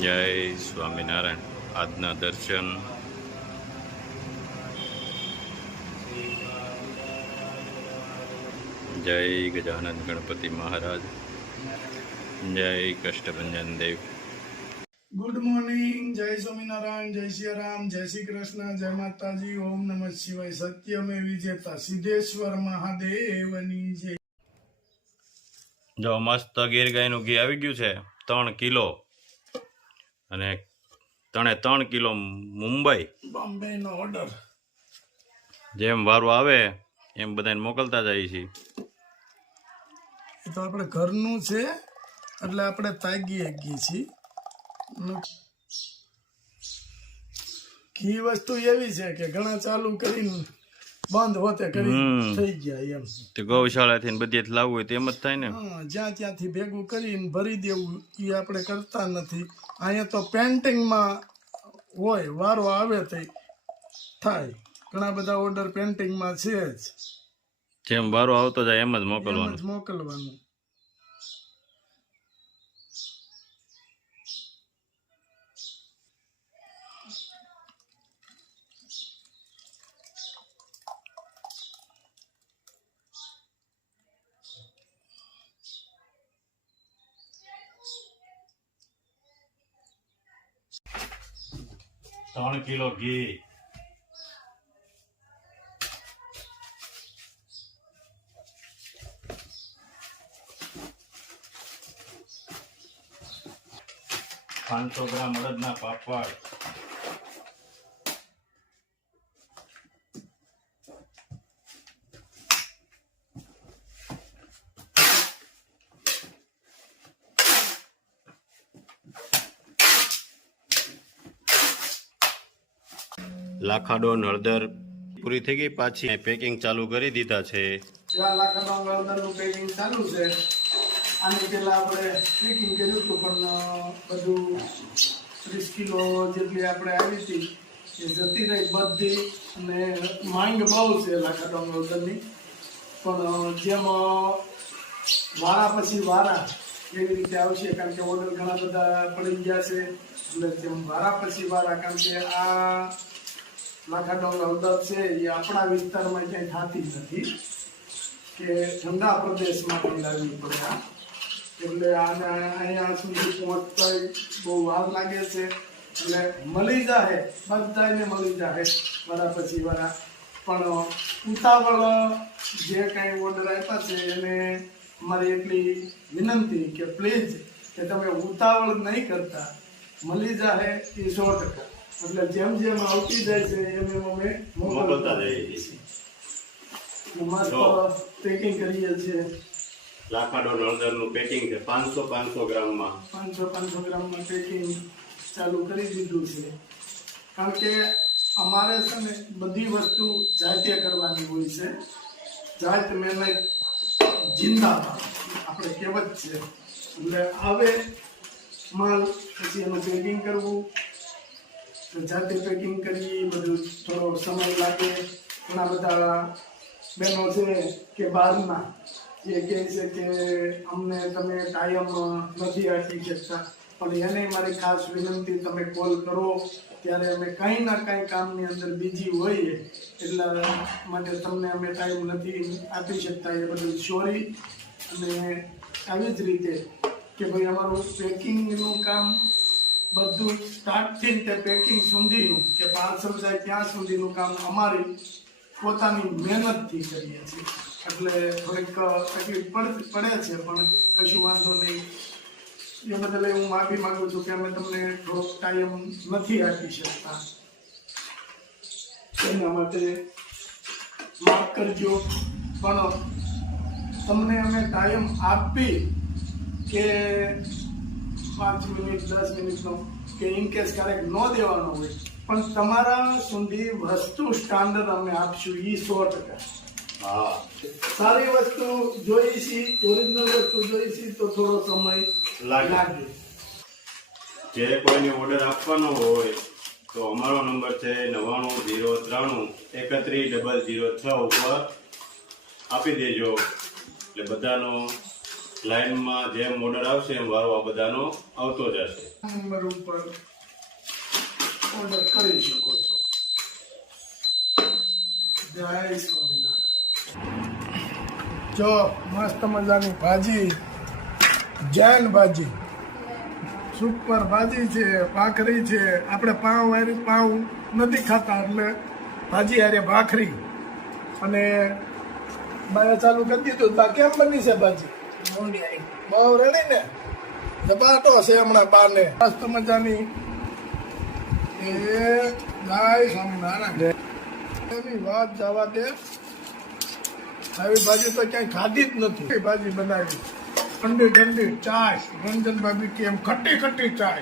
જય સ્વામિનારાયણ. આજના દર્શન જય ગજાનંદ ગણપતિ મહારાજ, જય કષ્ટભંજન દેવ. ગુડ મોર્નિંગ, જય સ્વામિનારાયણ, જય સિયારામ, જય શ્રી કૃષ્ણ, જય માતાજી, ઓમ નમઃ શિવાય. સત્યમે વિજેતા સિદ્ધેશ્વર મહાદેવની જય. જો મસ્ત ગીર ગાયનું ઘી આવી ગયું છે 3 કિલો, અને 3 કિલો મુંબઈ. બોમ્બે નો ઓર્ડર. જેમ વારો આવે એમ બધાને મોકલતા જઈએ છીએ. એ તો આપણે ઘરનું છે એટલે આપણે તાગીએ ગઈ છીએ. ઘી વસ્તુ એવી છે કે ઘણા ચાલુ કરીને બંધ હોતે કરી થઈ ગયા એમ. તે ગૌશાળાથી ને બધેથી લાવવું હોય તો એમ જ થાય ને. જ્યાં ત્યાંથી ભેગું કરીને ભરી દેવું એ આપણે કરતા નથી. અહીંયા તો પેન્ટિંગમાં હોય, વારો આવે તો થાય. ઘણા બધા ઓર્ડર પેન્ટિંગમાં છે જ. જેમ વારો આવતો જાય એમ જ મોકલવાનું. મોકલવાનું. ત્રણ કિલો ઘી. પાંચસો ગ્રામ અડદના પાપડ. લાખાડોન હળદર પૂરી થઈ ગઈ, પાછી પેકિંગ ચાલુ કરી દીધા છે. લાખાડોન હળદરનું પેકિંગ ચાલુ છે. આની પહેલા આપણે પેકિંગ કર્યું હતું, પણ બધું 30 કિલો જેટલી આપણે આવી હતી એ જતી રહી બધી. અને માંગ બહુ છે લાખાડોન હળદરની, પણ જેમ વારા પછી વારા એવી રીતે આવશે, કારણ કે ઓર્ડર ઘણા બધા પડી ગયા છે. એટલે જેમ વારા પછી વારા, કારણ કે આ લાખાડોન હળદર છે એ આપણા વિસ્તારમાં ક્યાંય થતી નથી, કે ઠંડા પ્રદેશમાંથી લાવવી પડે. એટલે આને અહીંયા સુધી પહોંચતા બહુ વાર લાગે છે. એટલે મળી જાય, બધાને મળી જાય વારા પછી વારા. પણ ઉતાવળ જે કાંઈ ઓર્ડર આપ્યા છે એને મારી એટલી વિનંતી કે પ્લીઝ કે તમે ઉતાવળ નહીં કરતા, મળી જાય એ 100%. એટલે જેમ જેમ આવતી જાય છે એમ એમ અમે મોકલતા જઈએ છીએ. મસ્ત પેકિંગ કરીએ છીએ. લાખાડોન હળદરનું પેકિંગ છે 500 ગ્રામમાં. 500 ગ્રામમાં પેકિંગ ચાલુ કરી દીધું છે. કારણ કે અમારે છે ને બધી વસ્તુ જાતે કરવાની હોય છે. જાત મહેનત જિંદાબાદ આપણે કહેવત છે. એટલે આવે માલ પછી એનું પેકિંગ કરવું, જાતે પેકિંગ કરી, બધું થોડો સમય લાગે. ઘણા બધા બહેનો છે કે બહારના એ કહે છે કે અમને તમે કાયમ નથી આપી શકતા, પણ એને મારી ખાસ વિનંતી, તમે કોલ કરો ત્યારે અમે કંઈ ના કંઈ કામની અંદર બીજી હોઈએ એટલા માટે તમને અમે ટાઈમ નથી આપી શકતા. એ બધું સોરી. અને આવી જ રીતે કે ભાઈ અમારું પેકિંગનું કામ બધું સ્ટાર્ટથી તે પેકિંગ સુધીનું કે પાર્સલ જાય ત્યાં સુધીનું કામ અમારી પોતાની મહેનતથી કરીએ છીએ. એટલે થોડીક તકલીફ પડે છે, પણ કશું વાંધો નહીં. એ બદલે હું માફી માંગુ છું કે અમે તમને થોડોક ટાઈમ નથી આપી શકતા. એના માટે માફ કરજો. પણ તમને અમે ટાઈમ આપી કે 5 મિનિટ 10 મિનિટનો કે ઇનકેસ ક્યારેક ન દેવાનો હોય, પણ તમારા સુધી વસ્તુ સ્ટાન્ડર્ડ અમે આપશું એ 100%. હા, સારી વસ્તુ જોઈ છે, ઓરિજિનલ વસ્તુ જોઈ છે તો થોડો સમય લાગે. જે કોઈને ઓર્ડર આપવાનો હોય તો અમારો નંબર છે 9903313006 ઉપર આપી દેજો. એટલે બધાનો લાઈનમાં જેમ ઓર્ડર આવશે એમ વારો આ બધાનો આવતો જશે. નંબર ઉપર ઓર્ડર કરી શકો છો. જય સ્વામિનારાયણ. જો મસ્ત મજાની ભાજી, જૈન ભાજી, સુપર ભાજી છે, ભાખરી છે. આપણે પાઉં નથી ખાતા એટલે ભાજી હારે ભાખરી અને બાય ચાલુ કરી દીધું. બા કેમ બની છે ભાજી? બહુ રેડી ને જબાટો છે હમણાં બાને. મસ્ત મજાની એ જય સ્વામિનારાયણ. એની વાત જવા દે, આવી ભાજી તો ક્યાંય ખાધી જ નથી. ભાજી બનાવી ઠંડી ઠંડી ચાય, રંજન ભાભી કેમ ખટ્ટી ખટ્ટી ચાય.